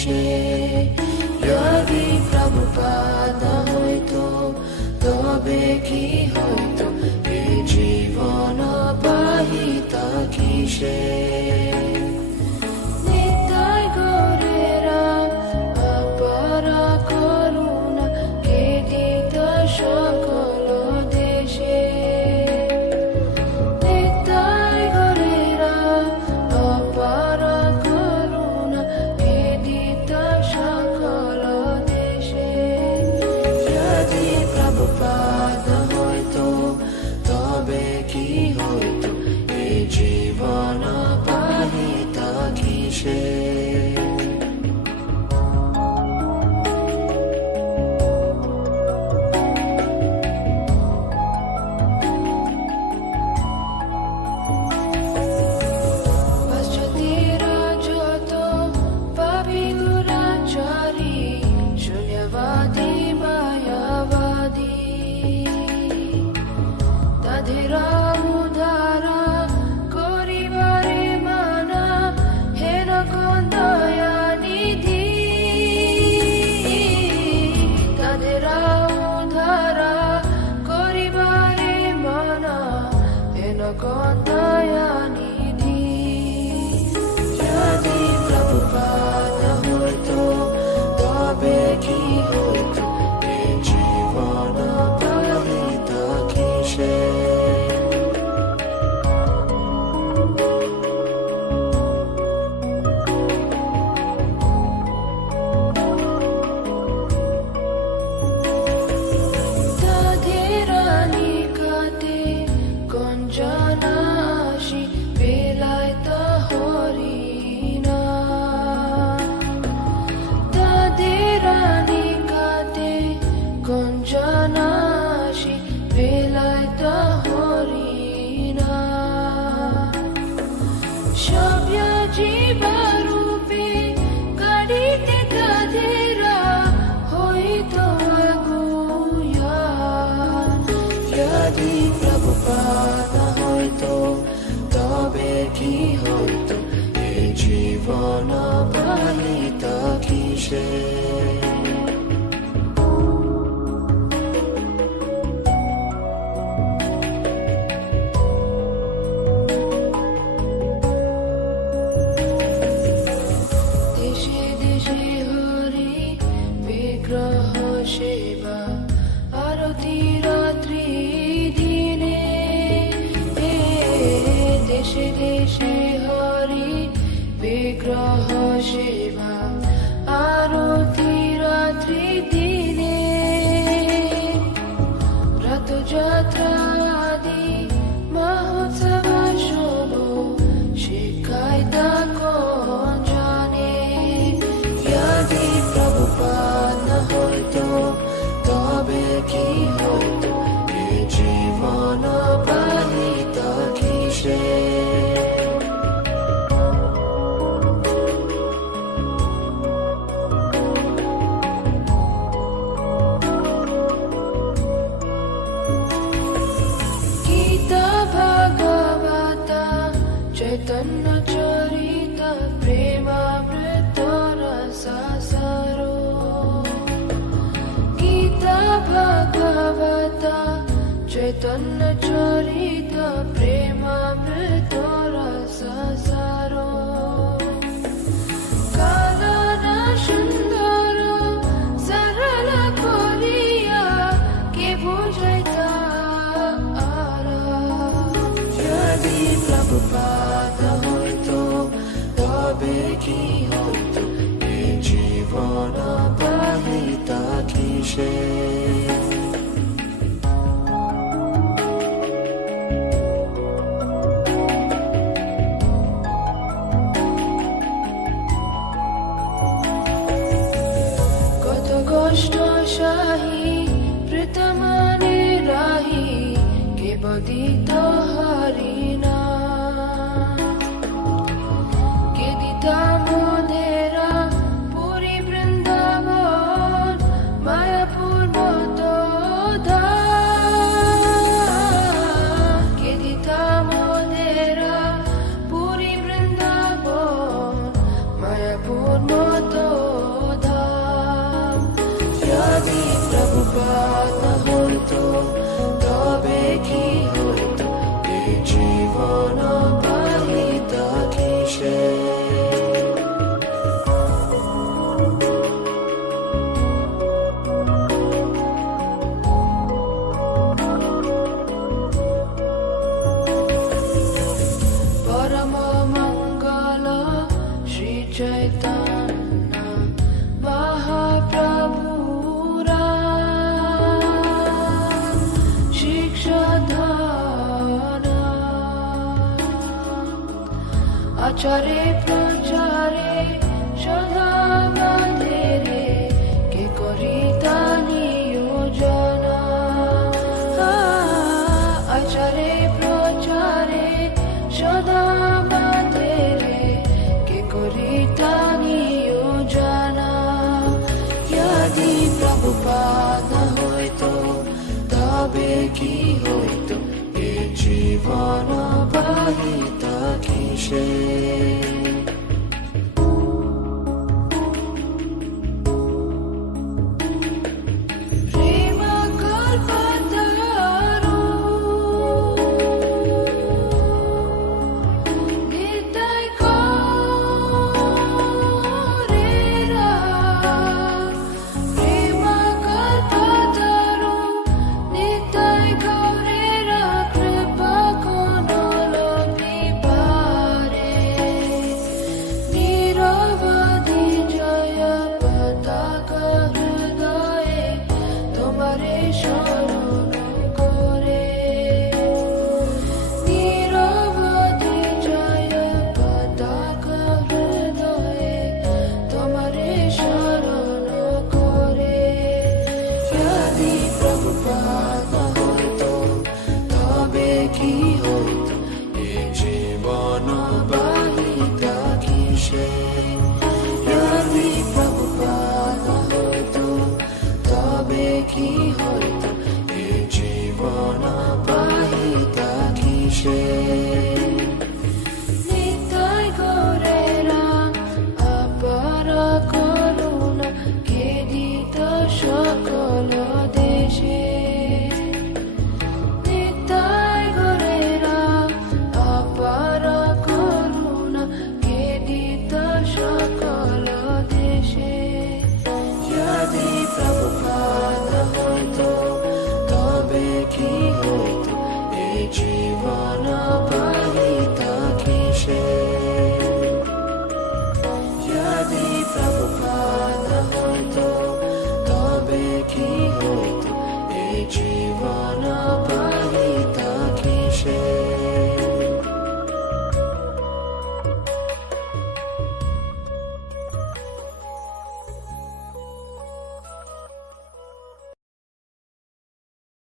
কিসে যদি প্রভুপাদ হইতো তবে কি হইতো এই জীবন বাহিত কিসে নিতাই গৌরেরা অপার করুণা কে দিত সকল দেশে নিতাই গৌরেরা অপার করুণা কে দিত সকল দেশে যদি প্রভুপাদ হইতো তবে কি হইতো এই জীবন বাহিত কিসে যদি প্রভুপাদ হইতো তবে কি হইতো এই জীবন বাহিত কিসে জানাসি বেলায় তা হরিণা সব্য জীবারূপে গাড়িতে তাদেরা হইতো আগুয়া যদি প্রভুপাদ হইতো তবে কি হইতো এই জীবন বাহিত কিসে সেবা আরতি রাত্রি দিনে দেশে দেশে হরি বিগ্রহ সেবা আরতি রাত্রি দিনে রথযাত্রা আদি মহোৎসব শুভ শিখায় তা কোন জানে যদি প্রভুপাদ হইতো তবে কি হইতো এই জীবন বাহিত কিসে গীতা ভাগবত চৈতন্য চরিত প্রেমামৃত রসাসারো ভগবত চৈতন্য চরিত প্রেমামৃত রসাসারো কানন সুন্দর সরল করিয়া কে বুঝাইতা যদি প্রভুপাদ হইতো তবে কি হইতো এই জীবন বাহিত কিসে কষ্ট শাহী প্রীতমনে রাহি কে বদিত হরিণা কে দিতা মোদেরা পুরী বৃন্দাবন মায়াপুর মতো কে দিতা মোদেরা পুরী বৃন্দাবন মায়াপুর মতো প্রভুপাদ না হইতো তবে কি হইতো এই জীবন বাহিতা কিসে পরম মঙ্গল শ্রী চৈতন্য মহাপ্রভুরা শিক্ষাধন আচারে প্রচারে সদা বাঁধেরে কে করিতা নিয়োজন আচারে প্রচারে সদা বাঁধেরে কে করিতা নিয়োজন যদি প্রভুপাদ না হইতো তবে কি হইতো এ জীবন বাহিতা কিসে